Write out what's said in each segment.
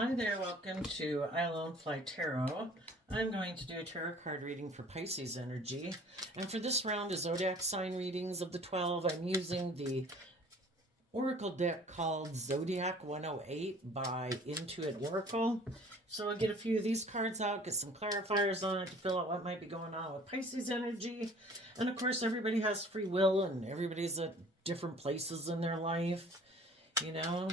Hi there, welcome to I Alone Fly Tarot. I'm going to do a tarot card reading for Pisces energy. And for this round of zodiac sign readings of the 12, I'm using the oracle deck called Zodiac 108 by Intuit Oracle. So I'll get a few of these cards out, get some clarifiers on it to fill out what might be going on with Pisces energy. And of course, everybody has free will and everybody's at different places in their life, you know.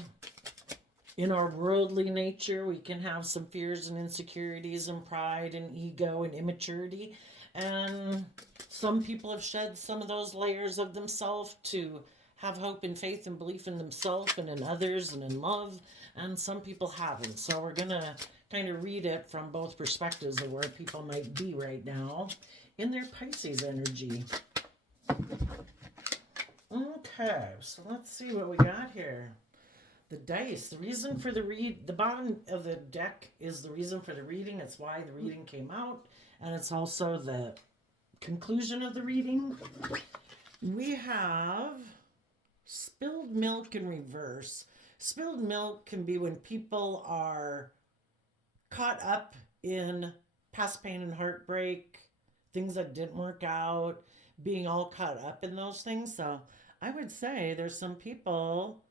In our worldly nature, we can have some fears and insecurities and pride and ego and immaturity. And some people have shed some of those layers of themselves to have hope and faith and belief in themselves and in others and in love. And some people haven't. So we're going to kind of read it from both perspectives of where people might be right now in their Pisces energy. Okay, so let's see what we got here. The dice, the reason for the bottom of the deck is the reason for the reading. It's why the reading came out, and it's also the conclusion of the reading. We have spilled milk in reverse. Spilled milk can be when people are caught up in past pain and heartbreak, things that didn't work out, being all caught up in those things. So I would say there's some people.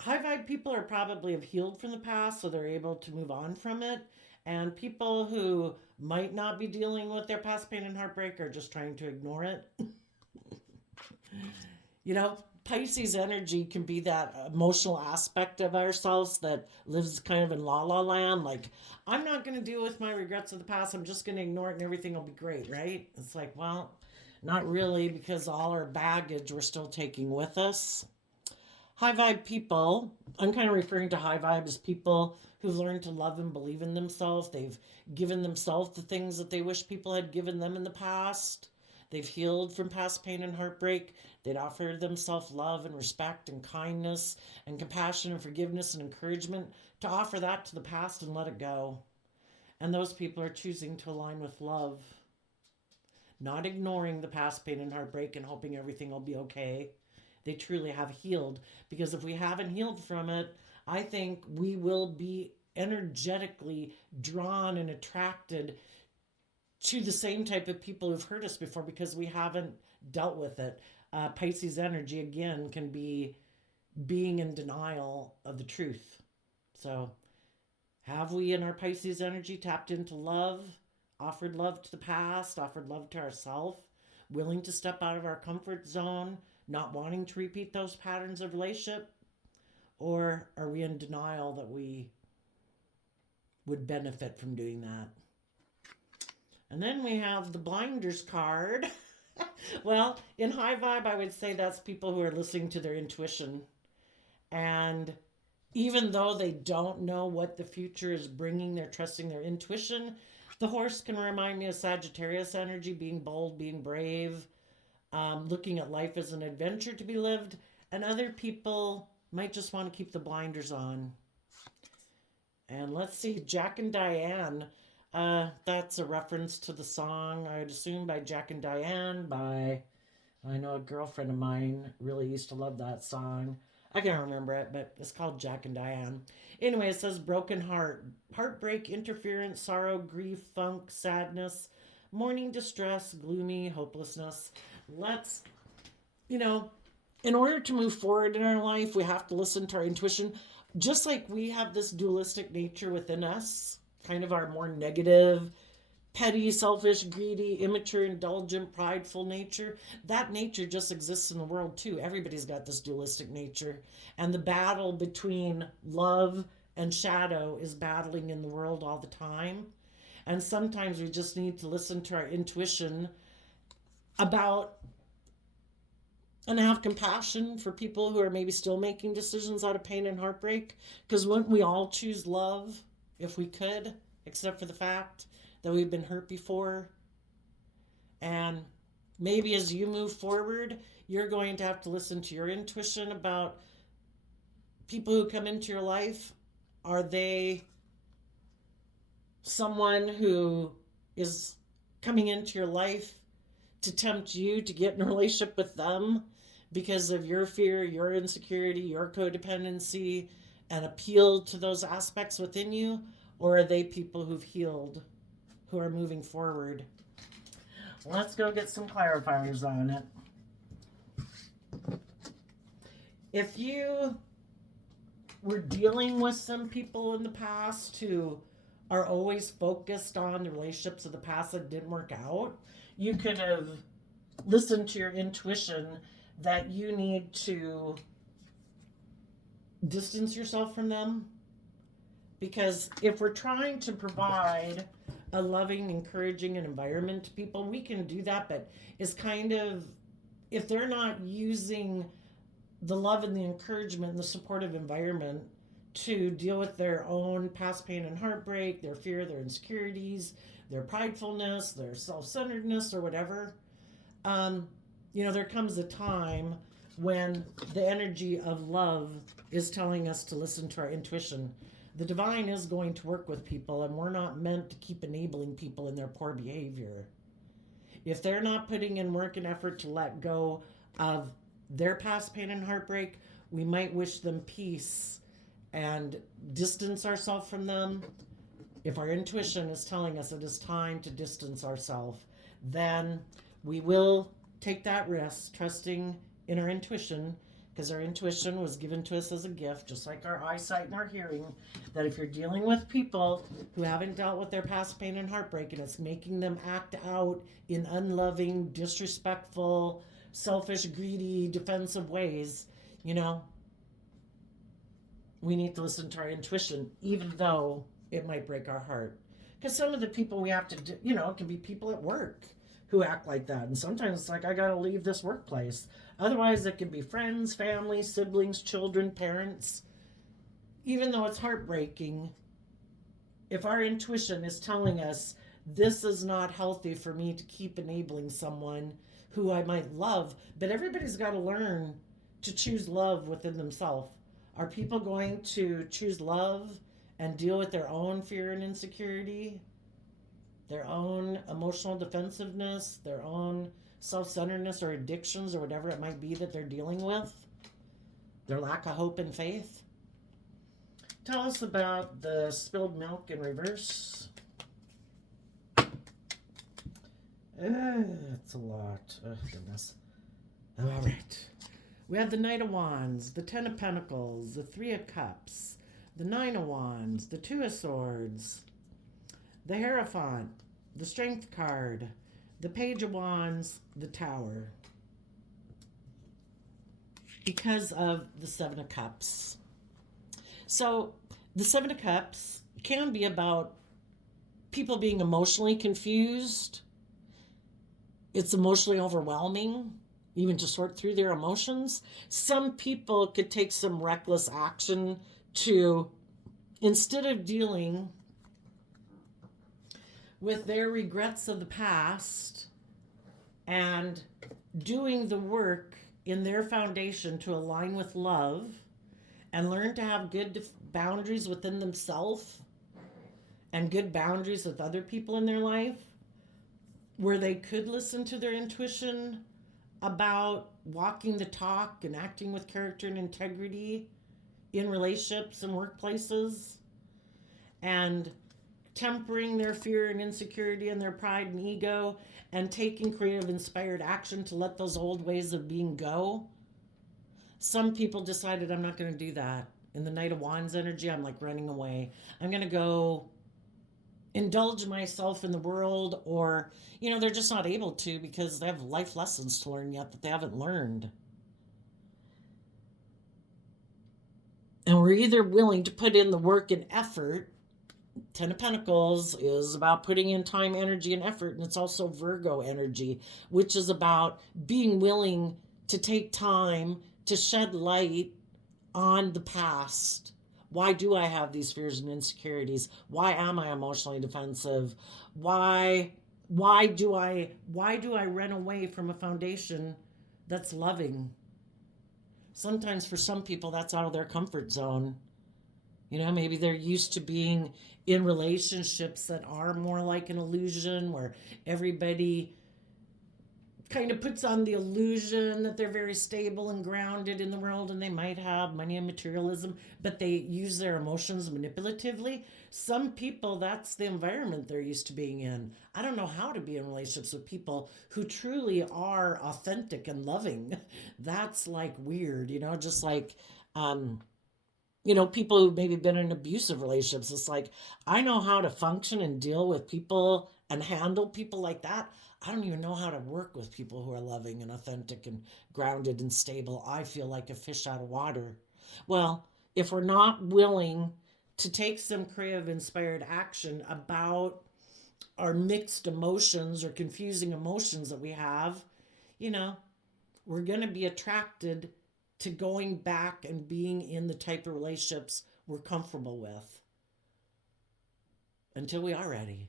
High vibe people are probably have healed from the past, so they're able to move on from it. And people who might not be dealing with their past pain and heartbreak are just trying to ignore it. You know, Pisces energy can be that emotional aspect of ourselves that lives kind of in la la land. Like, I'm not going to deal with my regrets of the past. I'm just going to ignore it and everything will be great, right? It's like, well, not really, because all our baggage we're still taking with us. High vibe people, I'm kind of referring to high vibe as people who've learned to love and believe in themselves. They've given themselves the things that they wish people had given them in the past. They've healed from past pain and heartbreak. They'd offered themselves love and respect and kindness and compassion and forgiveness and encouragement to offer that to the past and let it go. And those people are choosing to align with love, not ignoring the past pain and heartbreak and hoping everything will be okay. They truly have healed, because if we haven't healed from it, I think we will be energetically drawn and attracted to the same type of people who've hurt us before because we haven't dealt with it. Pisces energy, again, can be being in denial of the truth. So have we in our Pisces energy tapped into love, offered love to the past, offered love to ourselves, willing to step out of our comfort zone, not wanting to repeat those patterns of relationship? Or are we in denial that we would benefit from doing that? And then we have the blinders card. Well, in high vibe, I would say that's people who are listening to their intuition. And even though they don't know what the future is bringing, they're trusting their intuition. The horse can remind me of Sagittarius energy, being bold, being brave, looking at life as an adventure to be lived. And other people might just want to keep the blinders on. And let's see, Jack and Diane. That's a reference to the song, I'd assume, by Jack and Diane, I know a girlfriend of mine really used to love that song. I can't remember it, but it's called Jack and Diane. Anyway, it says broken heart, heartbreak, interference, sorrow, grief, funk, sadness, mourning, distress, gloomy, hopelessness. Let's, in order to move forward in our life, we have to listen to our intuition. Just like we have this dualistic nature within us, kind of our more negative, petty, selfish, greedy, immature, indulgent, prideful nature, that nature just exists in the world too. Everybody's got this dualistic nature. And the battle between love and shadow is battling in the world all the time. And sometimes we just need to listen to our intuition about and have compassion for people who are maybe still making decisions out of pain and heartbreak. Because wouldn't we all choose love if we could, except for the fact that we've been hurt before? And maybe as you move forward, you're going to have to listen to your intuition about people who come into your life. Are they someone who is coming into your life to tempt you to get in a relationship with them because of your fear, your insecurity, your codependency, and appeal to those aspects within you? Or are they people who've healed, who are moving forward? Let's go get some clarifiers on it. If you were dealing with some people in the past who are always focused on the relationships of the past that didn't work out, you could have listened to your intuition that you need to distance yourself from them. Because if we're trying to provide a loving, encouraging environment to people, we can do that, but it's kind of, if they're not using the love and the encouragement and the supportive environment to deal with their own past pain and heartbreak, their fear, their insecurities, their pridefulness, their self-centeredness, or whatever, there comes a time when the energy of love is telling us to listen to our intuition. The divine is going to work with people, and we're not meant to keep enabling people in their poor behavior. If they're not putting in work and effort to let go of their past pain and heartbreak, we might wish them peace and distance ourselves from them. If our intuition is telling us it is time to distance ourselves, then we will take that risk, trusting in our intuition, because our intuition was given to us as a gift, just like our eyesight and our hearing, that if you're dealing with people who haven't dealt with their past pain and heartbreak, and it's making them act out in unloving, disrespectful, selfish, greedy, defensive ways, we need to listen to our intuition, even though it might break our heart. Because some of the people we have to do, it can be people at work who act like that. And sometimes it's like, I got to leave this workplace. Otherwise, it can be friends, family, siblings, children, parents. Even though it's heartbreaking, if our intuition is telling us this is not healthy for me to keep enabling someone who I might love, but everybody's got to learn to choose love within themselves. Are people going to choose love and deal with their own fear and insecurity, their own emotional defensiveness, their own self-centeredness or addictions or whatever it might be that they're dealing with, their lack of hope and faith? Tell us about the spilled milk in reverse. It's a lot. Oh, goodness. All right. We have the Knight of Wands, the Ten of Pentacles, the Three of Cups, the Nine of Wands, the Two of Swords, the Hierophant, the Strength card, the Page of Wands, the Tower. Because of the Seven of Cups. So the Seven of Cups can be about people being emotionally confused. It's emotionally overwhelming, even to sort through their emotions. Some people could take some reckless action to, instead of dealing with their regrets of the past and doing the work in their foundation to align with love and learn to have good boundaries within themselves and good boundaries with other people in their life, where they could listen to their intuition about walking the talk and acting with character and integrity in relationships and workplaces, and tempering their fear and insecurity and their pride and ego, and taking creative, inspired action to let those old ways of being go. Some people decided, I'm not going to do that. In the Knight of Wands energy, I'm like running away. I'm going to go indulge myself in the world, or, they're just not able to because they have life lessons to learn yet that they haven't learned. And we're either willing to put in the work and effort. Ten of Pentacles is about putting in time, energy, and effort. And it's also Virgo energy, which is about being willing to take time to shed light on the past. Why do I have these fears and insecurities? Why am I emotionally defensive? Why do I run away from a foundation that's loving? Sometimes for some people that's out of their comfort zone. Maybe they're used to being in relationships that are more like an illusion, where everybody kind of puts on the illusion that they're very stable and grounded in the world and they might have money and materialism, but they use their emotions manipulatively. Some people, that's the environment they're used to being in. I don't know how to be in relationships with people who truly are authentic and loving. That's like weird, just like, people who've maybe been in abusive relationships. It's like, I know how to function and deal with people and handle people like that. I don't even know how to work with people who are loving and authentic and grounded and stable. I feel like a fish out of water. Well, if we're not willing to take some creative inspired action about our mixed emotions or confusing emotions that we have, you know, we're going to be attracted to going back and being in the type of relationships we're comfortable with until we are ready,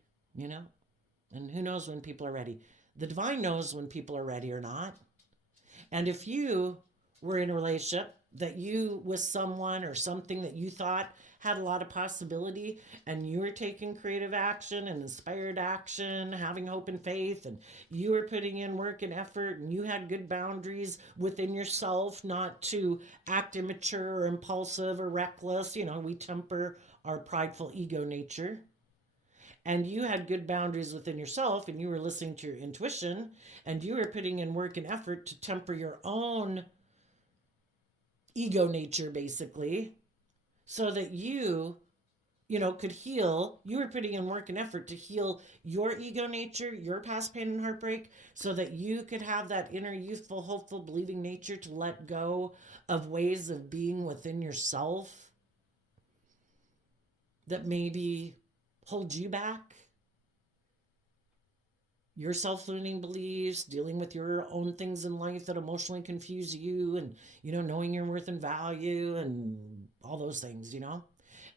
And who knows when people are ready? The divine knows when people are ready or not. And if you were in a relationship that you with someone or something that you thought had a lot of possibility and you were taking creative action and inspired action, having hope and faith, and you were putting in work and effort and you had good boundaries within yourself not to act immature or impulsive or reckless, we temper our prideful ego nature. And you had good boundaries within yourself and you were listening to your intuition and you were putting in work and effort to temper your own ego nature, basically, so that you could heal. You were putting in work and effort to heal your ego nature, your past pain and heartbreak, so that you could have that inner youthful, hopeful, believing nature to let go of ways of being within yourself that maybe hold you back. Your self-limiting beliefs, dealing with your own things in life that emotionally confuse you, and, knowing your worth and value and all those things,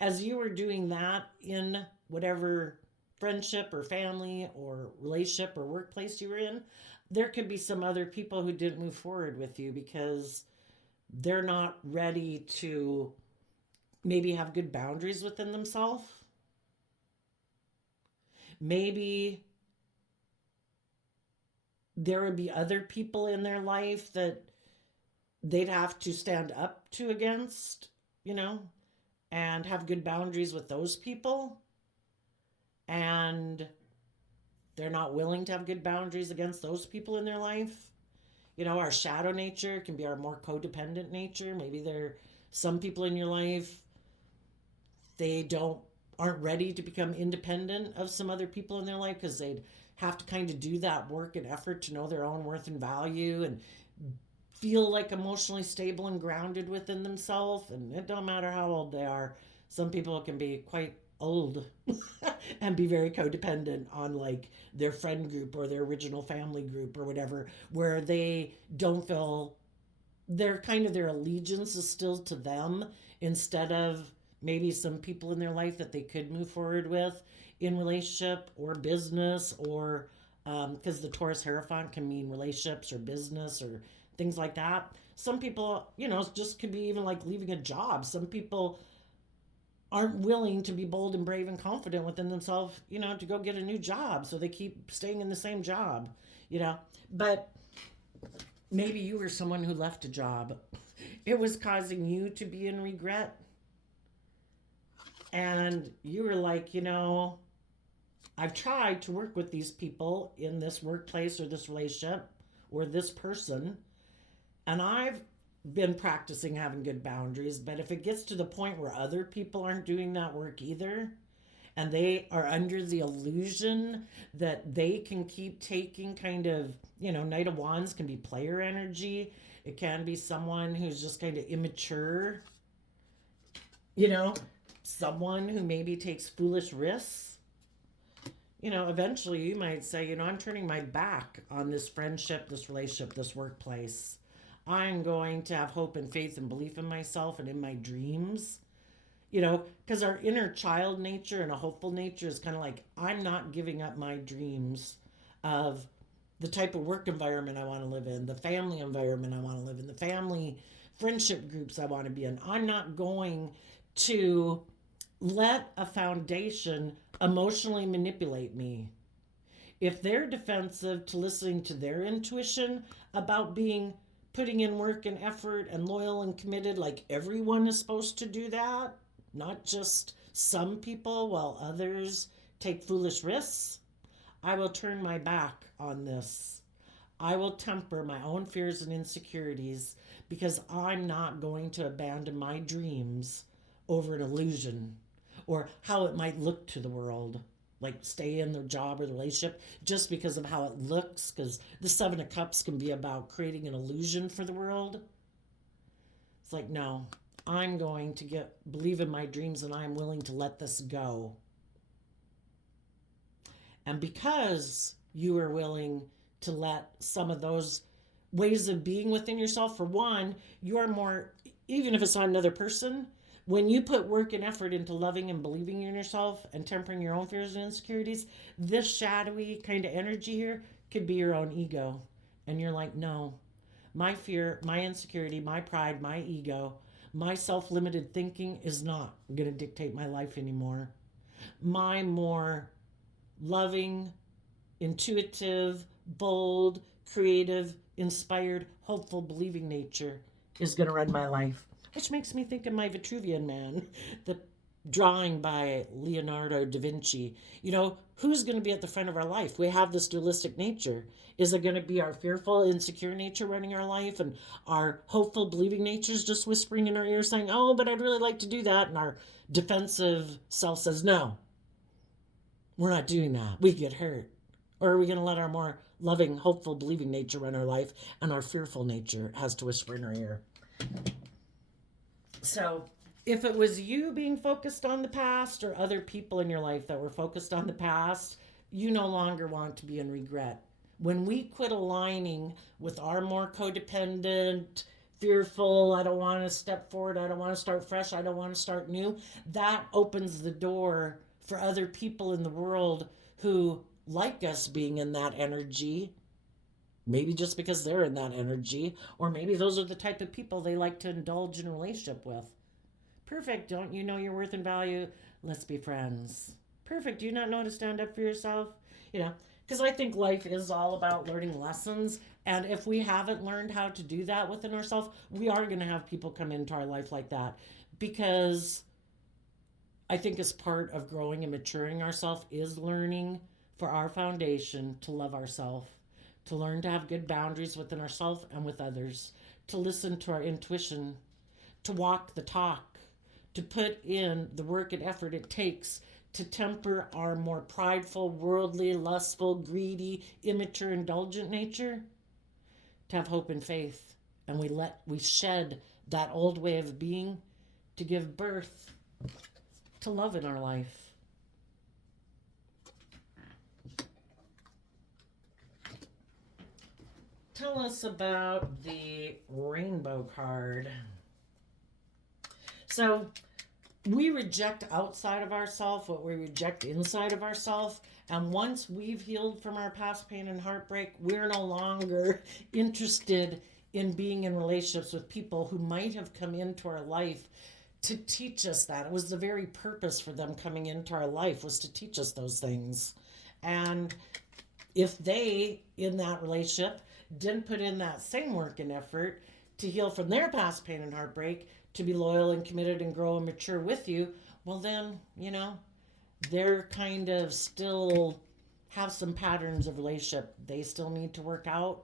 As you were doing that in whatever friendship or family or relationship or workplace you were in, there could be some other people who didn't move forward with you because they're not ready to maybe have good boundaries within themselves. Maybe there would be other people in their life that they'd have to stand up to against, and have good boundaries with those people. And they're not willing to have good boundaries against those people in their life. Our shadow nature can be our more codependent nature. Maybe there are some people in your life, they aren't ready to become independent of some other people in their life because they'd have to kind of do that work and effort to know their own worth and value and feel like emotionally stable and grounded within themselves. And it don't matter how old they are. Some people can be quite old and be very codependent on like their friend group or their original family group or whatever, where they don't feel their allegiance is still to them instead of maybe some people in their life that they could move forward with in relationship or business, or because the Taurus Hierophant can mean relationships or business or things like that. Some people, just could be even like leaving a job. Some people aren't willing to be bold and brave and confident within themselves, to go get a new job. So they keep staying in the same job, But maybe you were someone who left a job. It was causing you to be in regret. And you were like, I've tried to work with these people in this workplace or this relationship or this person, and I've been practicing having good boundaries, but if it gets to the point where other people aren't doing that work either, and they are under the illusion that they can keep taking kind of, Knight of Wands can be player energy. It can be someone who's just kind of immature, someone who maybe takes foolish risks. Eventually you might say, I'm turning my back on this friendship, this relationship, this workplace. I'm going to have hope and faith and belief in myself and in my dreams. Because our inner child nature and a hopeful nature is kind of like, I'm not giving up my dreams of the type of work environment I want to live in, the family environment I want to live in, the family friendship groups I want to be in. I'm not going to let a foundation emotionally manipulate me If they're defensive to listening to their intuition about being putting in work and effort and loyal and committed, like everyone is supposed to do that, not just some people while others take foolish risks, I will turn my back on this. I will temper my own fears and insecurities because I'm not going to abandon my dreams over an illusion or how it might look to the world. Like stay in the job or the relationship just because of how it looks, because the Seven of Cups can be about creating an illusion for the world. It's like, no, I'm going to believe in my dreams and I'm willing to let this go. And because you are willing to let some of those ways of being within yourself, for one, you are more, even if it's not another person, when you put work and effort into loving and believing in yourself and tempering your own fears and insecurities, this shadowy kind of energy here could be your own ego. And you're like, no, my fear, my insecurity, my pride, my ego, my self-limited thinking is not going to dictate my life anymore. My more loving, intuitive, bold, creative, inspired, hopeful, believing nature is going to run my life. Which makes me think of my Vitruvian Man, the drawing by Leonardo da Vinci. You know, who's going to be at the front of our life? We have this dualistic nature. Is it going to be our fearful, insecure nature running our life and our hopeful, believing natures just whispering in our ears saying, oh, but I'd really like to do that. And our defensive self says, no, we're not doing that. We get hurt. Or are we going to let our more loving, hopeful, believing nature run our life and our fearful nature has to whisper in our ear? So if it was you being focused on the past or other people in your life that were focused on the past, you no longer want to be in regret. When we quit aligning with our more codependent, fearful, I don't want to step forward, I don't want to start fresh, I don't want to start new, that opens the door for other people in the world who like us being in that energy. Maybe just because they're in that energy, or maybe those are the type of people they like to indulge in a relationship with. Perfect. Don't you know your worth and value? Let's be friends. Perfect. Do you not know how to stand up for yourself? You know, because I think life is all about learning lessons. And if we haven't learned how to do that within ourselves, we are going to have people come into our life like that. Because I think as part of growing and maturing ourselves is learning for our foundation to love ourselves, to learn to have good boundaries within ourselves and with others, to listen to our intuition, to walk the talk, to put in the work and effort it takes to temper our more prideful, worldly, lustful, greedy, immature, indulgent nature, to have hope and faith. And we shed that old way of being to give birth to love in our life. Tell us about the rainbow card. So we reject outside of ourselves what we reject inside of ourselves. And once we've healed from our past pain and heartbreak, we're no longer interested in being in relationships with people who might have come into our life to teach us that. It was the very purpose for them coming into our life, was to teach us those things. And if they, in that relationship, didn't put in that same work and effort to heal from their past pain and heartbreak, to be loyal and committed and grow and mature with you, well then, you know, they're kind of still have some patterns of relationship they still need to work out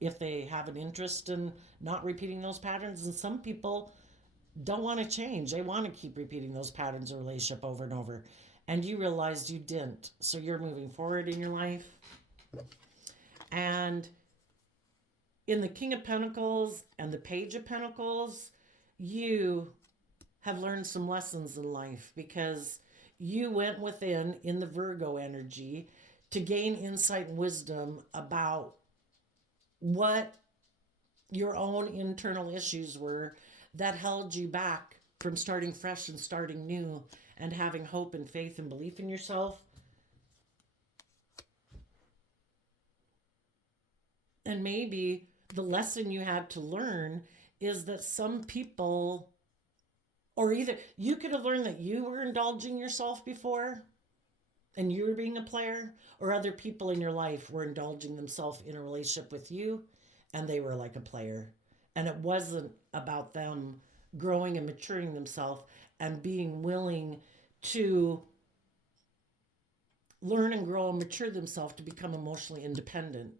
if they have an interest in not repeating those patterns. And some people don't want to change. They want to keep repeating those patterns of relationship over and over. And you realized you didn't. So you're moving forward in your life. And in the King of Pentacles and the Page of Pentacles, you have learned some lessons in life because you went within in the Virgo energy to gain insight and wisdom about what your own internal issues were that held you back from starting fresh and starting new and having hope and faith and belief in yourself. And maybe the lesson you had to learn is that some people, or either you could have learned that you were indulging yourself before, and you're being a player, or other people in your life were indulging themselves in a relationship with you and they were like a player. And it wasn't about them growing and maturing themselves and being willing to learn and grow and mature themselves to become emotionally independent.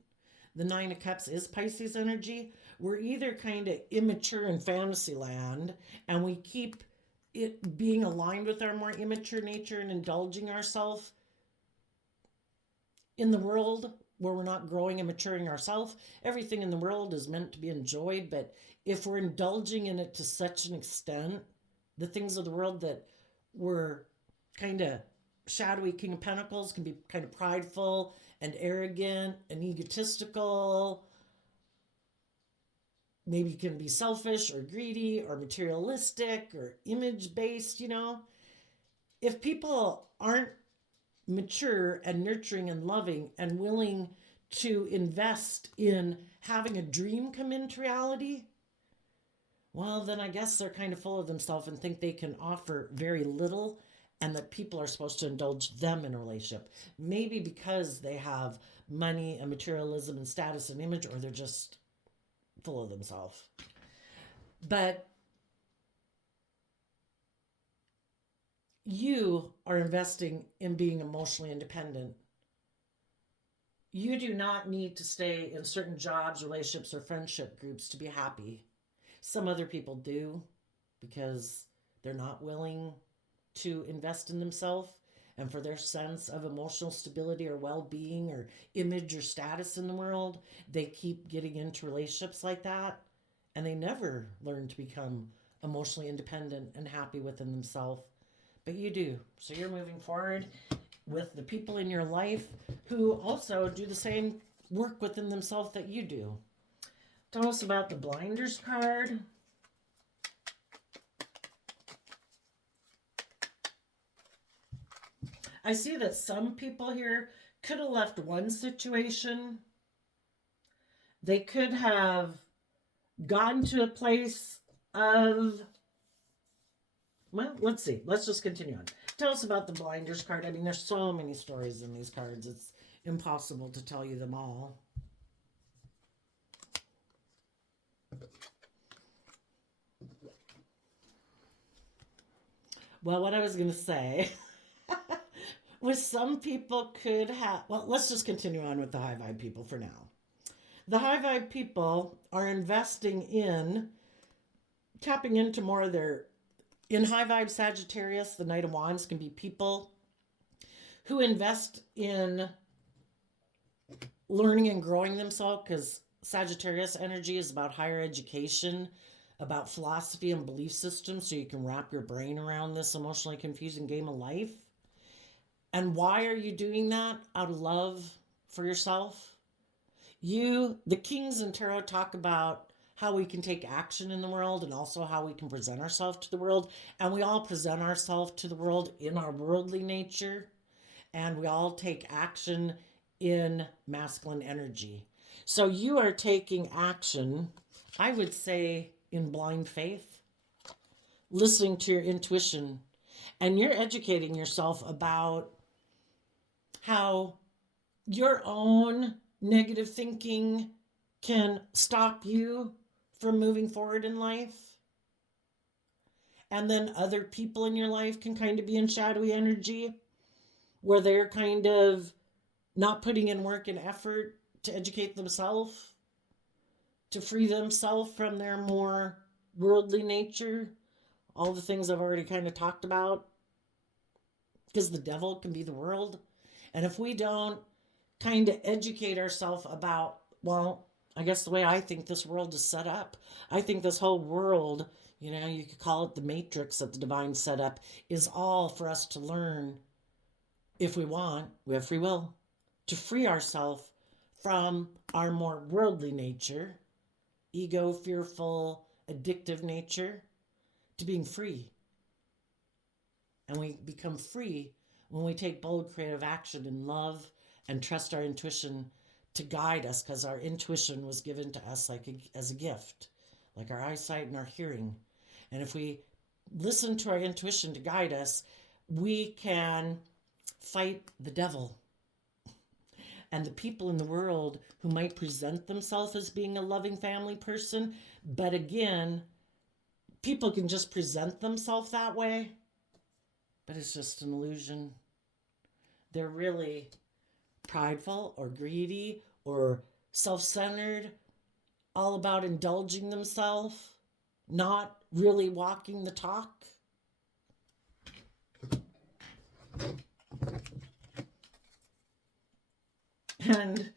The Nine of Cups is Pisces energy. We're either kind of immature in fantasy land and we keep it being aligned with our more immature nature and indulging ourselves in the world where we're not growing and maturing ourselves. Everything in the world is meant to be enjoyed, but if we're indulging in it to such an extent, the things of the world that were kind of shadowy King of Pentacles can be kind of prideful and arrogant and egotistical. Maybe can be selfish or greedy or materialistic or image based, you know. If people aren't mature and nurturing and loving and willing to invest in having a dream come into reality, well, then I guess they're kind of full of themselves and think they can offer very little and that people are supposed to indulge them in a relationship. Maybe because they have money and materialism and status and image, or they're just full of themselves. But you are investing in being emotionally independent. You do not need to stay in certain jobs, relationships, or friendship groups to be happy. Some other people do because they're not willing to invest in themselves and for their sense of emotional stability or well-being or image or status in the world. They keep getting into relationships like that and they never learn to become emotionally independent and happy within themselves. But you do. So you're moving forward with the people in your life who also do the same work within themselves that you do. Tell us about the Blinders card. I see that some people here could have left one situation. They could have gotten to a place of, well, let's see. Let's just continue on. Tell us about the Blinders card. I mean, there's so many stories in these cards. It's impossible to tell you them all. Well, what I was going to say was some people could have, well, let's just continue on with the high vibe people for now. The high vibe people are investing in tapping into more of their, in high vibe Sagittarius, the Knight of Wands can be people who invest in learning and growing themselves, because Sagittarius energy is about higher education, about philosophy and belief systems, so you can wrap your brain around this emotionally confusing game of life. And why are you doing that? Out of love for yourself. You, the Kings in Tarot, talk about how we can take action in the world and also how we can present ourselves to the world. And we all present ourselves to the world in our worldly nature. And we all take action in masculine energy. So you are taking action, I would say, in blind faith, listening to your intuition. And you're educating yourself about how your own negative thinking can stop you from moving forward in life. And then other people in your life can kind of be in shadowy energy where they're kind of not putting in work and effort to educate themselves, to free themselves from their more worldly nature. All the things I've already kind of talked about. Because the devil can be the world. And if we don't kind of educate ourselves about, well, I guess the way I think this world is set up, I think this whole world, you know, you could call it the matrix that the divine set up, is all for us to learn, if we want, we have free will, to free ourselves from our more worldly nature, ego, fearful, addictive nature, to being free. And we become free when we take bold creative action in love and trust our intuition to guide us, because our intuition was given to us as a gift, like our eyesight and our hearing. And if we listen to our intuition to guide us, we can fight the devil. And the people in the world who might present themselves as being a loving family person, but again, people can just present themselves that way, but it's just an illusion. They're really prideful or greedy or self-centered, all about indulging themselves, not really walking the talk. And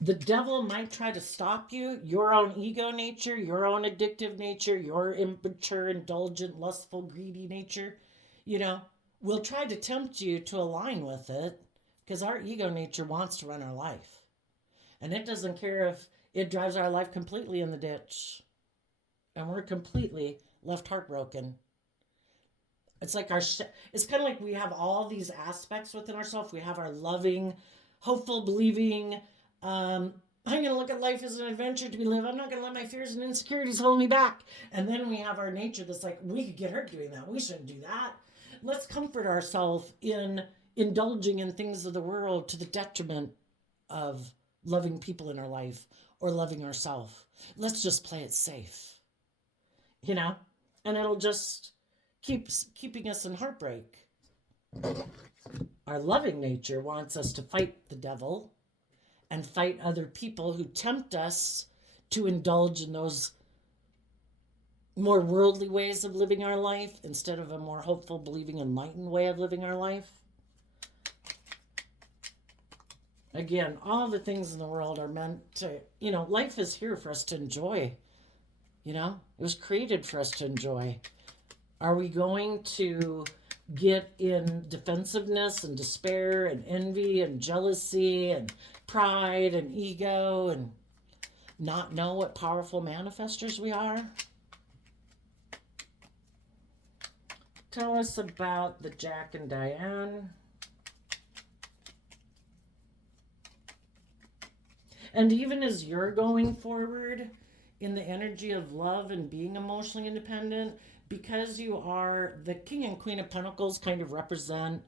the devil might try to stop you, your own ego nature, your own addictive nature, your immature, indulgent, lustful, greedy nature, will try to tempt you to align with it, because our ego nature wants to run our life. And it doesn't care if it drives our life completely in the ditch and we're completely left heartbroken. It's like it's kind of like we have all these aspects within ourselves. We have our loving, hopeful, believing, I'm going to look at life as an adventure to be lived. I'm not going to let my fears and insecurities hold me back. And then we have our nature that's like, we could get hurt doing that. We shouldn't do that. Let's comfort ourselves in indulging in things of the world to the detriment of loving people in our life or loving ourselves. Let's just play it safe, and it'll just keeping us in heartbreak. Our loving nature wants us to fight the devil and fight other people who tempt us to indulge in those more worldly ways of living our life instead of a more hopeful, believing, enlightened way of living our life. Again, all the things in the world are meant to, life is here for us to enjoy. It was created for us to enjoy. Are we going to get in defensiveness and despair and envy and jealousy and pride and ego and not know what powerful manifestors we are? Tell us about the Jack and Diane. And even as you're going forward in the energy of love and being emotionally independent, because you are the King and Queen of Pentacles, kind of represent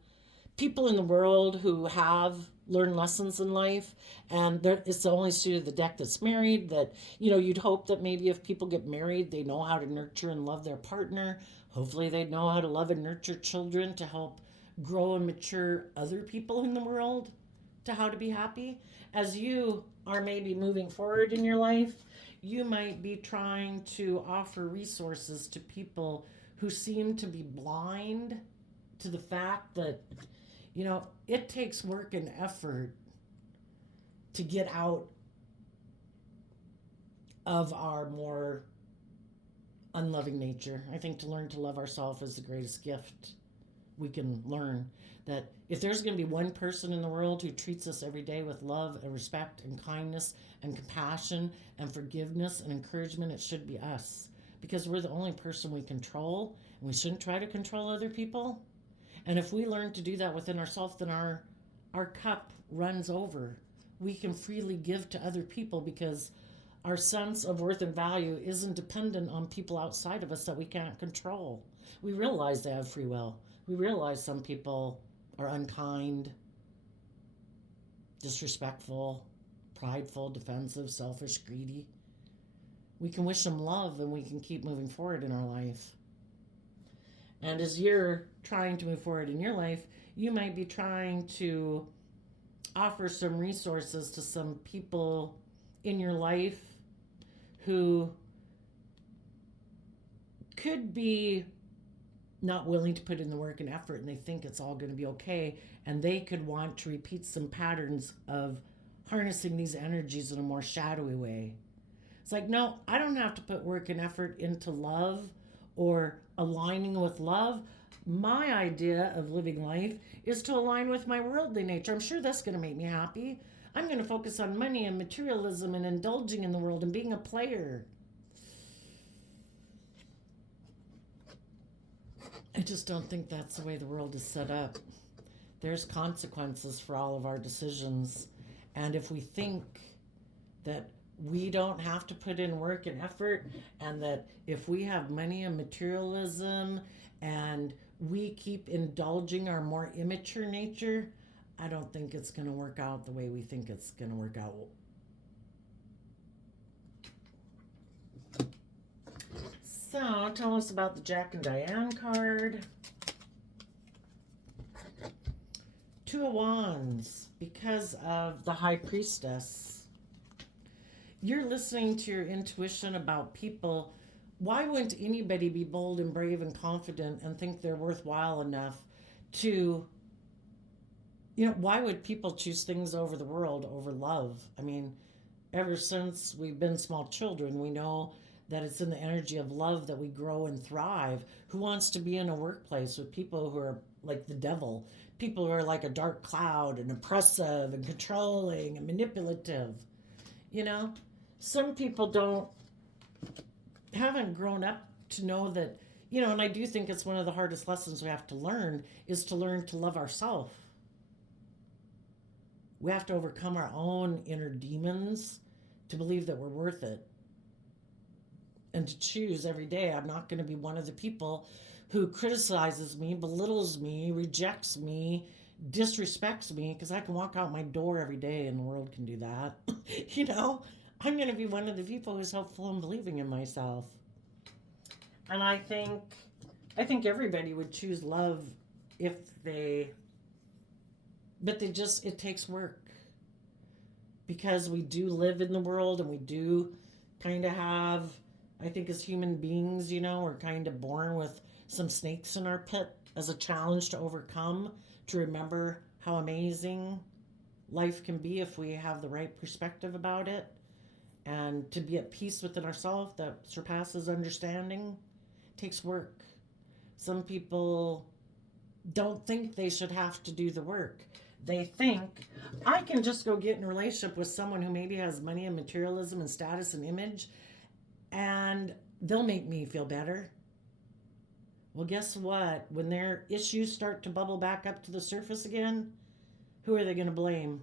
people in the world who have learned lessons in life, and it's the only suit of the deck that's married. That you'd hope that maybe if people get married, they know how to nurture and love their partner. Hopefully they know how to love and nurture children to help grow and mature other people in the world to how to be happy. As you are maybe moving forward in your life, you might be trying to offer resources to people who seem to be blind to the fact that, it takes work and effort to get out of our more unloving nature. I think to learn to love ourselves is the greatest gift we can learn. That if there's going to be one person in the world who treats us every day with love and respect and kindness and compassion and forgiveness and encouragement, it should be us. Because we're the only person we control, and we shouldn't try to control other people. And if we learn to do that within ourselves, then our cup runs over. We can freely give to other people because our sense of worth and value isn't dependent on people outside of us that we can't control. We realize they have free will. We realize some people are unkind, disrespectful, prideful, defensive, selfish, greedy. We can wish them love and we can keep moving forward in our life. And as you're trying to move forward in your life, you might be trying to offer some resources to some people in your life who could be not willing to put in the work and effort, and they think it's all going to be okay, and they could want to repeat some patterns of harnessing these energies in a more shadowy way. It's like, no, I don't have to put work and effort into love or aligning with love. My idea of living life is to align with my worldly nature. I'm sure that's going to make me happy. I'm going to focus on money and materialism and indulging in the world and being a player. I just don't think that's the way the world is set up. There's consequences for all of our decisions. And if we think that we don't have to put in work and effort, and that if we have money and materialism and we keep indulging our more immature nature, I don't think it's going to work out the way we think it's going to work out. So, tell us about the Jack and Diane card. Two of Wands, because of the High Priestess. You're listening to your intuition about people. Why wouldn't anybody be bold and brave and confident and think they're worthwhile enough to, why would people choose things over the world, over love? I mean, ever since we've been small children, we know that it's in the energy of love that we grow and thrive. Who wants to be in a workplace with people who are like the devil? People who are like a dark cloud and oppressive and controlling and manipulative. Some people haven't grown up to know that, and I do think it's one of the hardest lessons we have to learn is to learn to love ourselves. We have to overcome our own inner demons to believe that we're worth it. And to choose every day, I'm not going to be one of the people who criticizes me, belittles me, rejects me, disrespects me, because I can walk out my door every day and the world can do that. I'm going to be one of the people who's hopeful and believing in myself. And I think everybody would choose love but it takes work. Because we do live in the world and we do kind of have, I think as human beings, we're kind of born with some snakes in our pit as a challenge to overcome, to remember how amazing life can be if we have the right perspective about it, and to be at peace within ourselves that surpasses understanding. It takes work. Some people don't think they should have to do the work. They think, I can just go get in a relationship with someone who maybe has money and materialism and status and image, and they'll make me feel better. Well, guess what? When their issues start to bubble back up to the surface again, who are they going to blame?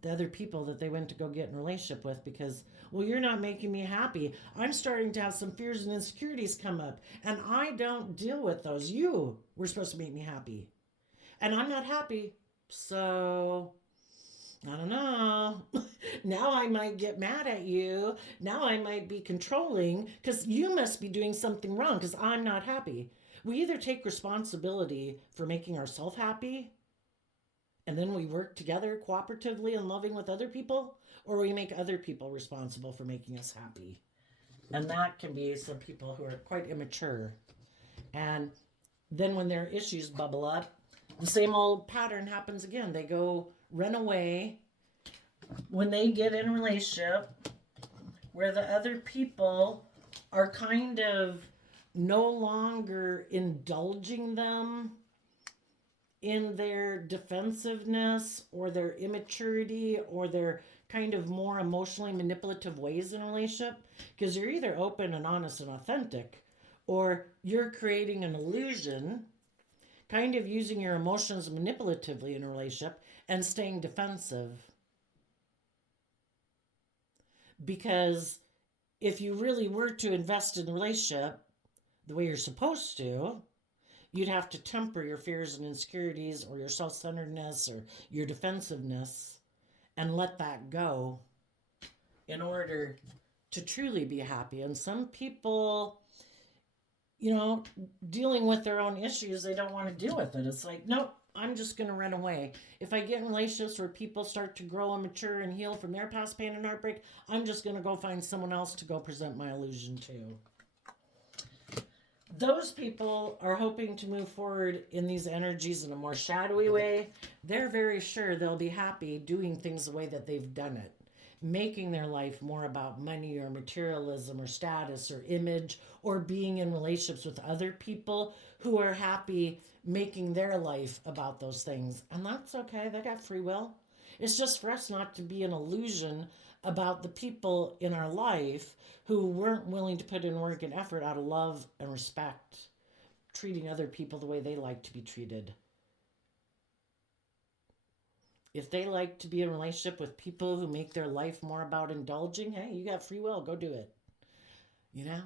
The other people that they went to go get in a relationship with, because, well, you're not making me happy. I'm starting to have some fears and insecurities come up, and I don't deal with those. You were supposed to make me happy, and I'm not happy. So, I don't know. Now I might get mad at you. Now I might be controlling because you must be doing something wrong because I'm not happy. We either take responsibility for making ourselves happy and then we work together cooperatively and loving with other people, or we make other people responsible for making us happy. And that can be some people who are quite immature. And then when their issues bubble up, the same old pattern happens again. They go run away when they get in a relationship where the other people are kind of no longer indulging them in their defensiveness or their immaturity or their kind of more emotionally manipulative ways in a relationship, because you're either open and honest and authentic, or you're creating an illusion, kind of using your emotions manipulatively in a relationship and staying defensive. Because if you really were to invest in the relationship the way you're supposed to, you'd have to temper your fears and insecurities or your self-centeredness or your defensiveness and let that go in order to truly be happy. And some people, dealing with their own issues, they don't want to deal with it. It's like, nope, I'm just going to run away. If I get in relationships where people start to grow and mature and heal from their past pain and heartbreak, I'm just going to go find someone else to go present my illusion to. Those people are hoping to move forward in these energies in a more shadowy way. They're very sure they'll be happy doing things the way that they've done it, making their life more about money or materialism or status or image, or being in relationships with other people who are happy making their life about those things. And that's okay. They got free will. It's just for us not to be an illusion about the people in our life who weren't willing to put in work and effort out of love and respect, treating other people the way they like to be treated. If they like to be in a relationship with people who make their life more about indulging, hey, you got free will, go do it. You know?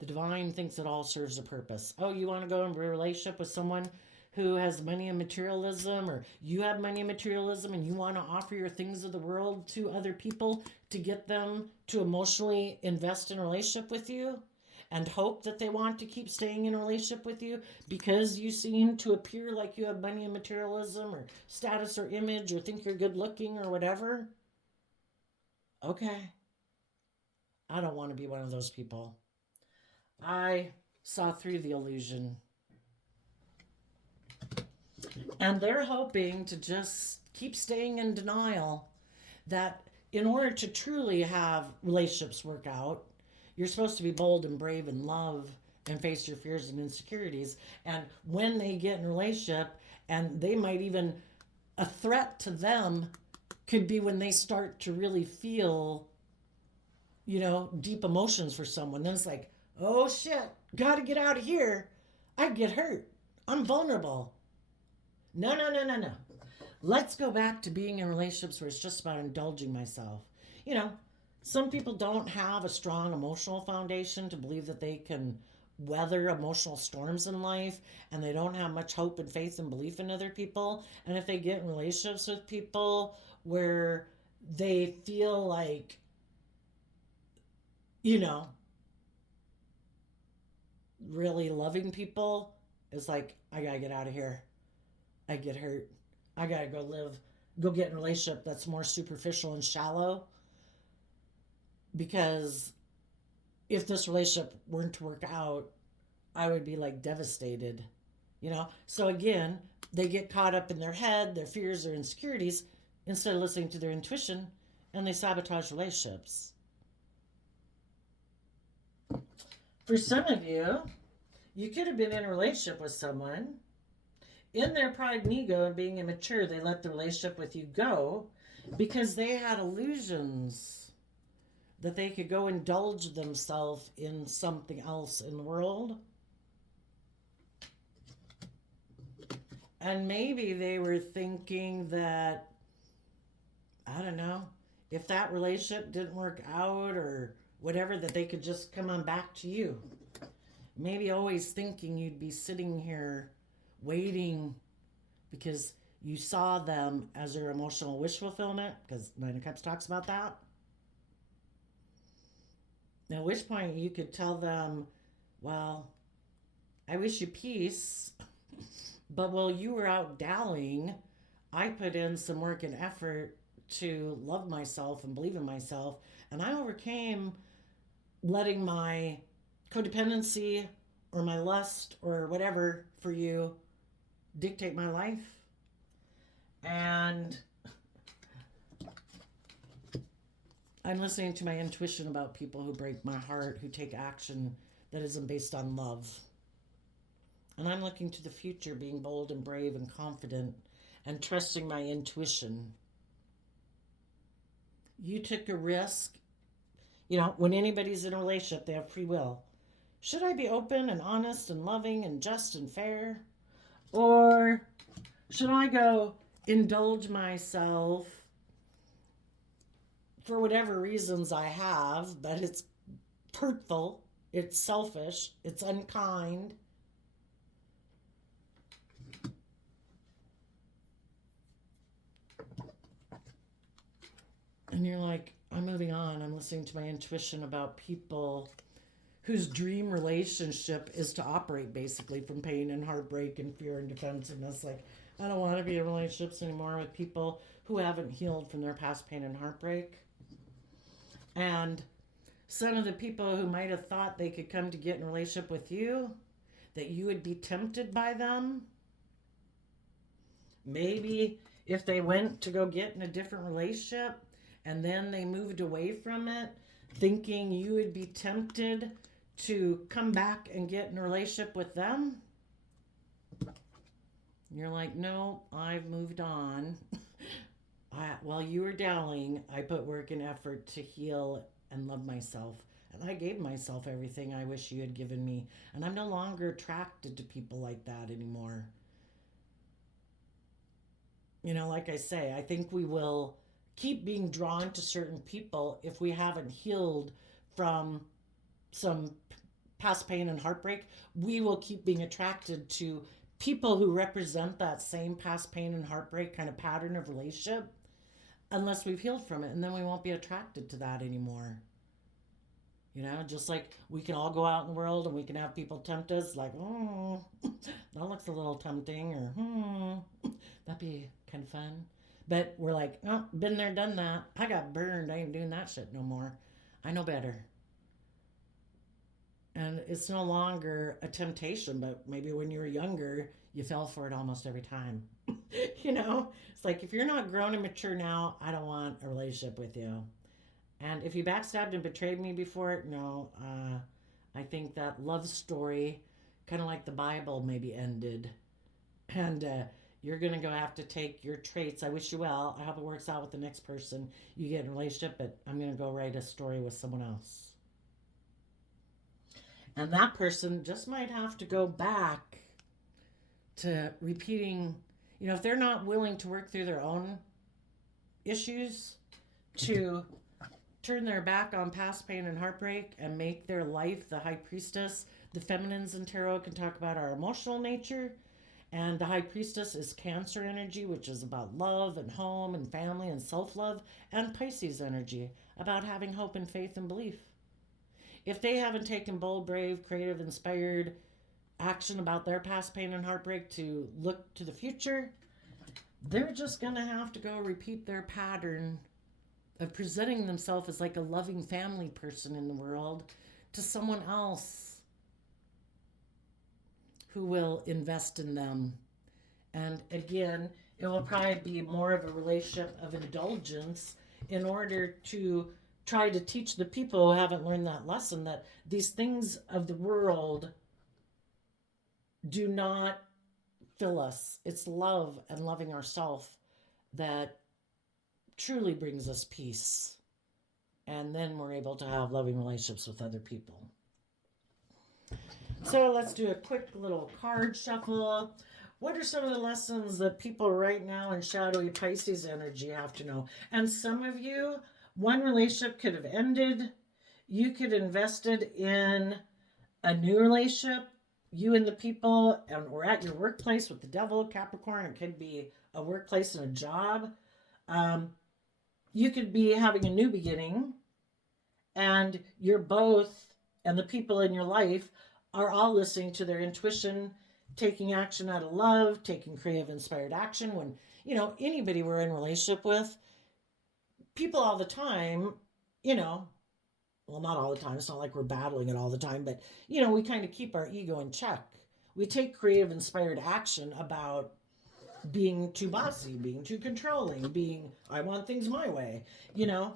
The divine thinks it all serves a purpose. Oh, you want to go in a relationship with someone who has money and materialism, or you have money and materialism and you want to offer your things of the world to other people to get them to emotionally invest in a relationship with you and hope that they want to keep staying in a relationship with you because you seem to appear like you have money and materialism or status or image or think you're good looking or whatever. Okay. I don't want to be one of those people. I saw through the illusion. And they're hoping to just keep staying in denial that in order to truly have relationships work out, you're supposed to be bold and brave and love and face your fears and insecurities. And when they get in a relationship, and they might even, a threat to them could be when they start to really feel, deep emotions for someone. Then it's like, oh shit, gotta get out of here. I get hurt. I'm vulnerable. No, no, no, no, no. Let's go back to being in relationships where it's just about indulging myself. Some people don't have a strong emotional foundation to believe that they can weather emotional storms in life, and they don't have much hope and faith and belief in other people. And if they get in relationships with people where they feel like, really loving people, it's like, I gotta get out of here. I get hurt. I gotta go get in a relationship that's more superficial and shallow. Because if this relationship weren't to work out, I would be like devastated. So again, they get caught up in their head, their fears, their insecurities, instead of listening to their intuition, and they sabotage relationships. For some of you, you could have been in a relationship with someone. In their pride and ego and being immature, they let the relationship with you go because they had illusions that they could go indulge themselves in something else in the world. And maybe they were thinking that, I don't know, if that relationship didn't work out or whatever, that they could just come on back to you. Maybe always thinking you'd be sitting here waiting because you saw them as your emotional wish fulfillment, because Nine of Cups talks about that. At which point you could tell them, well, I wish you peace, but while you were out dallying, I put in some work and effort to love myself and believe in myself, and I overcame letting my codependency or my lust or whatever for you dictate my life. And I'm listening to my intuition about people who break my heart, who take action that isn't based on love. And I'm looking to the future, being bold and brave and confident and trusting my intuition. You took a risk. When anybody's in a relationship, they have free will. Should I be open and honest and loving and just and fair? Or should I go indulge myself for whatever reasons I have, but it's hurtful, it's selfish, it's unkind? And you're like, I'm moving on. I'm listening to my intuition about people whose dream relationship is to operate basically from pain and heartbreak and fear and defensiveness. Like, I don't want to be in relationships anymore with people who haven't healed from their past pain and heartbreak. And some of the people who might have thought they could come to get in a relationship with you, that you would be tempted by them. Maybe if they went to go get in a different relationship and then they moved away from it, thinking you would be tempted to come back and get in a relationship with them. You're like, no, I've moved on. While you were dallying, I put work and effort to heal and love myself. And I gave myself everything I wish you had given me. And I'm no longer attracted to people like that anymore. You know, like I say, I think we will keep being drawn to certain people if we haven't healed from some past pain and heartbreak. We will keep being attracted to people who represent that same past pain and heartbreak kind of pattern of relationship unless we've healed from it, and then we won't be attracted to that anymore. You know, just like we can all go out in the world and we can have people tempt us, like, oh, that looks a little tempting, or that'd be kind of fun. But we're like, oh, been there, done that. I got burned. I ain't doing that shit no more. I know better. And it's no longer a temptation, but maybe when you were younger, you fell for it almost every time. You know, it's like if you're not grown and mature now, I don't want a relationship with you. And if you backstabbed and betrayed me before, no, I think that love story, kind of like the Bible, maybe ended. And you're going to go have to take your traits. I wish you well. I hope it works out with the next person you get in a relationship, but I'm going to go write a story with someone else. And that person just might have to go back to repeating, you know, if they're not willing to work through their own issues, to turn their back on past pain and heartbreak and make their life the high priestess. The feminines in tarot can talk about our emotional nature, and the high priestess is Cancer energy, which is about love and home and family and self-love, and Pisces energy, about having hope and faith and belief. If they haven't taken bold, brave, creative, inspired action about their past pain and heartbreak to look to the future, they're just going to have to go repeat their pattern of presenting themselves as like a loving family person in the world to someone else who will invest in them. And again, it will probably be more of a relationship of indulgence in order to try to teach the people who haven't learned that lesson that these things of the world do not fill us. It's love and loving ourselves that truly brings us peace. And then we're able to have loving relationships with other people. So let's do a quick little card shuffle. What are some of the lessons that people right now in shadowy Pisces energy have to know? And some of you, one relationship could have ended. You could have invested in a new relationship, you and the people, or at your workplace with the devil, Capricorn. It could be a workplace and a job. You could be having a new beginning, and you're both, and the people in your life are all listening to their intuition, taking action out of love, taking creative, inspired action. When, you know, anybody we're in a relationship with, people all the time, you know, well, not all the time. It's not like we're battling it all the time, but, you know, we kind of keep our ego in check. We take creative, inspired action about being too bossy, being too controlling, being, I want things my way. You know,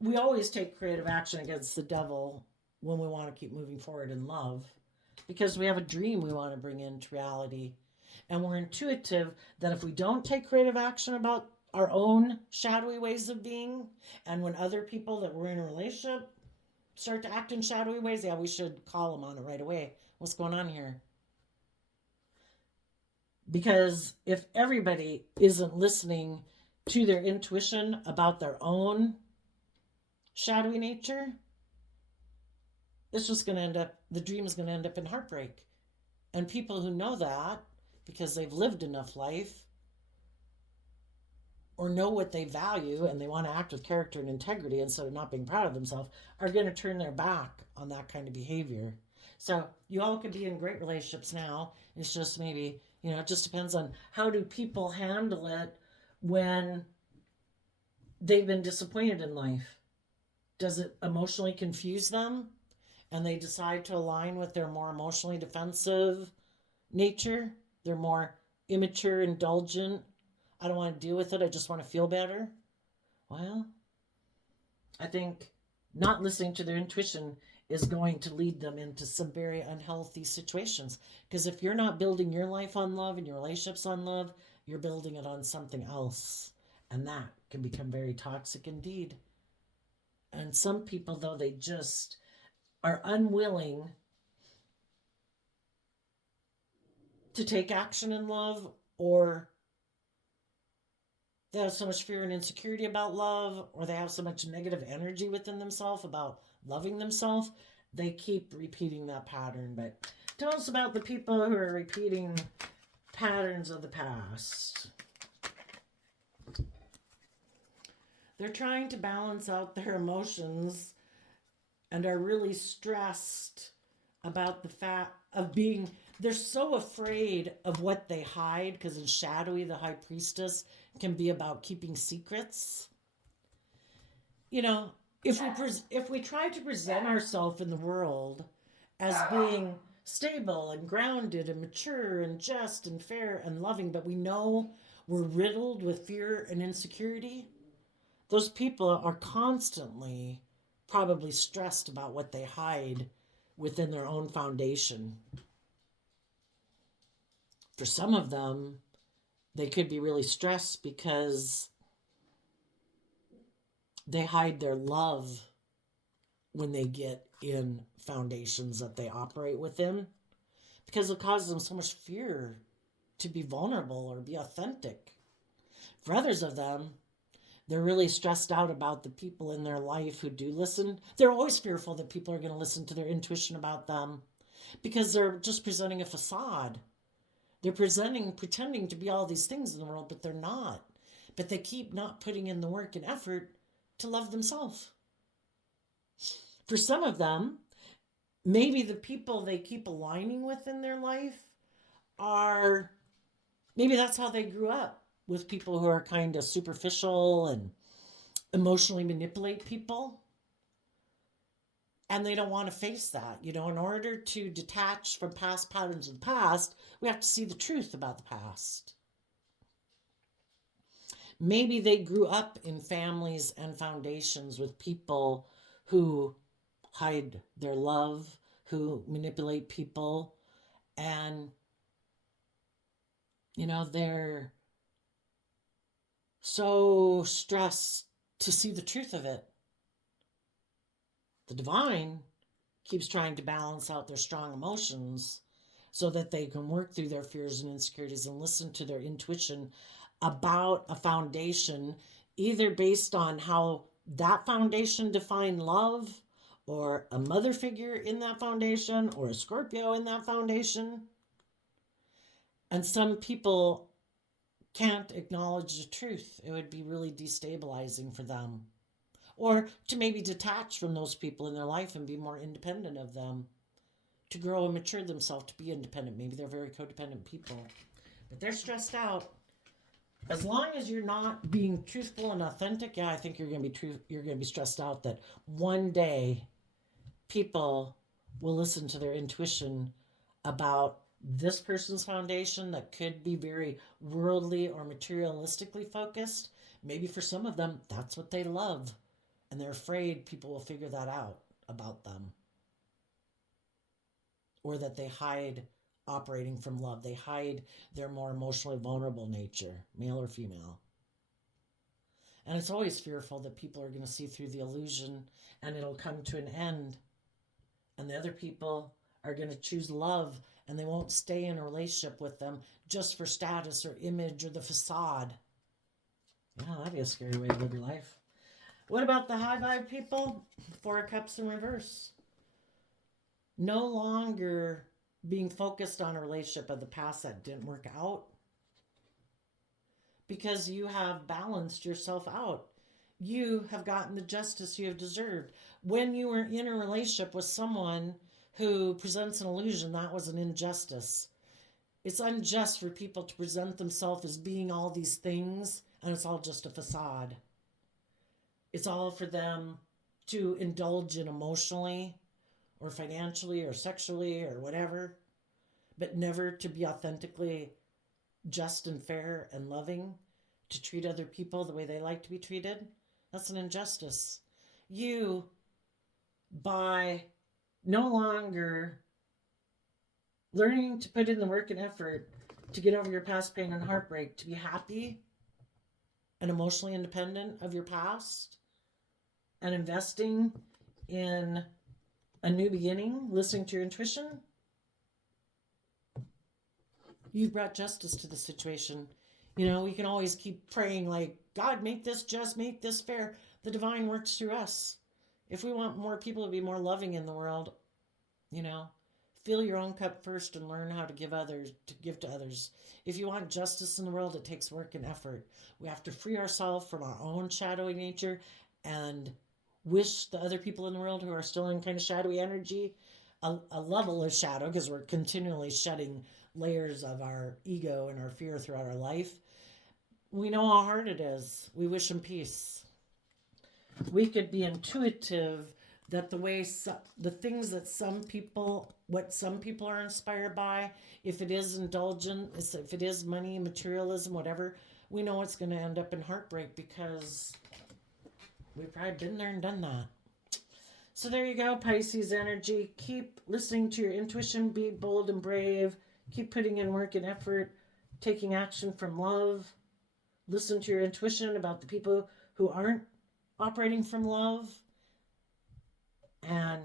we always take creative action against the devil when we want to keep moving forward in love, because we have a dream we want to bring into reality. And we're intuitive that if we don't take creative action about our own shadowy ways of being, and when other people that we're in a relationship start to act in shadowy ways, yeah, we should call them on it right away. What's going on here? Because if everybody isn't listening to their intuition about their own shadowy nature, it's just going to end up, the dream is going to end up in heartbreak. And people who know that, because they've lived enough life, or know what they value and they want to act with character and integrity instead of not being proud of themselves, are going to turn their back on that kind of behavior. So you all could be in great relationships now. It's just maybe, you know, it just depends on how do people handle it when they've been disappointed in life. Does it emotionally confuse them and they decide to align with their more emotionally defensive nature? They're more immature, indulgent. I don't want to deal with it. I just want to feel better. Well, I think not listening to their intuition is going to lead them into some very unhealthy situations. Because if you're not building your life on love and your relationships on love, you're building it on something else. And that can become very toxic indeed. And some people, though, they just are unwilling to take action in love or they have so much fear and insecurity about love, or they have so much negative energy within themselves about loving themselves, they keep repeating that pattern. But tell us about the people who are repeating patterns of the past. They're trying to balance out their emotions and are really stressed about the fact of being, they're so afraid of what they hide, because in Shadowy, the High Priestess can be about keeping secrets. You know, if we try to present ourselves in the world as being stable and grounded and mature and just and fair and loving, but we know we're riddled with fear and insecurity, those people are constantly probably stressed about what they hide within their own foundation. For some of them, they could be really stressed because they hide their love when they get in foundations that they operate within, because it causes them so much fear to be vulnerable or be authentic. For others of them, they're really stressed out about the people in their life who do listen. They're always fearful that people are going to listen to their intuition about them, because they're just presenting a facade. They're pretending to be all these things in the world, but they're not. But they keep not putting in the work and effort to love themselves. For some of them, maybe the people they keep aligning with in their life are, maybe that's how they grew up, with people who are kind of superficial and emotionally manipulate people. And they don't want to face that. You know, in order to detach from past patterns of the past, we have to see the truth about the past. Maybe they grew up in families and foundations with people who hide their love, who manipulate people, and, you know, they're so stressed to see the truth of it. The divine keeps trying to balance out their strong emotions so that they can work through their fears and insecurities and listen to their intuition about a foundation, either based on how that foundation defined love, or a mother figure in that foundation, or a Scorpio in that foundation. And some people can't acknowledge the truth. It would be really destabilizing for them. Or to maybe detach from those people in their life and be more independent of them, to grow and mature themselves to be independent. Maybe they're very codependent people, but they're stressed out. As long as you're not being truthful and authentic, yeah, I think you're going to be stressed out that one day people will listen to their intuition about this person's foundation that could be very worldly or materialistically focused. Maybe for some of them, that's what they love. And they're afraid people will figure that out about them. Or that they hide operating from love. They hide their more emotionally vulnerable nature, male or female. And it's always fearful that people are going to see through the illusion and it'll come to an end. And the other people are going to choose love, and they won't stay in a relationship with them just for status or image or the facade. Yeah, that'd be a scary way to live your life. What about the high vibe people? Four of Cups in reverse. No longer being focused on a relationship of the past that didn't work out, because you have balanced yourself out. You have gotten the justice you have deserved. When you were in a relationship with someone who presents an illusion, that was an injustice. It's unjust for people to present themselves as being all these things, and it's all just a facade. It's all for them to indulge in emotionally or financially or sexually or whatever, but never to be authentically just and fair and loving, to treat other people the way they like to be treated. That's an injustice. You, by no longer learning to put in the work and effort to get over your past pain and heartbreak, to be happy and emotionally independent of your past, and investing in a new beginning, listening to your intuition, you've brought justice to the situation. You know, we can always keep praying like, God, make this just, make this fair. The divine works through us. If we want more people to be more loving in the world, you know, fill your own cup first and learn how to give to others. If you want justice in the world, it takes work and effort. We have to free ourselves from our own shadowy nature and wish the other people in the world who are still in kind of shadowy energy a level of shadow, because we're continually shedding layers of our ego and our fear throughout our life. We know how hard it is. We wish them peace. We could be intuitive that the things that what some people are inspired by, if it is indulgent, if it is money, materialism, whatever, we know it's going to end up in heartbreak because we've probably been there and done that. So there you go, Pisces energy. Keep listening to your intuition. Be bold and brave. Keep putting in work and effort. Taking action from love. Listen to your intuition about the people who aren't operating from love. And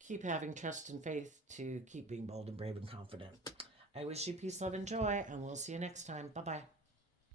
keep having trust and faith to keep being bold and brave and confident. I wish you peace, love, and joy, and we'll see you next time. Bye-bye.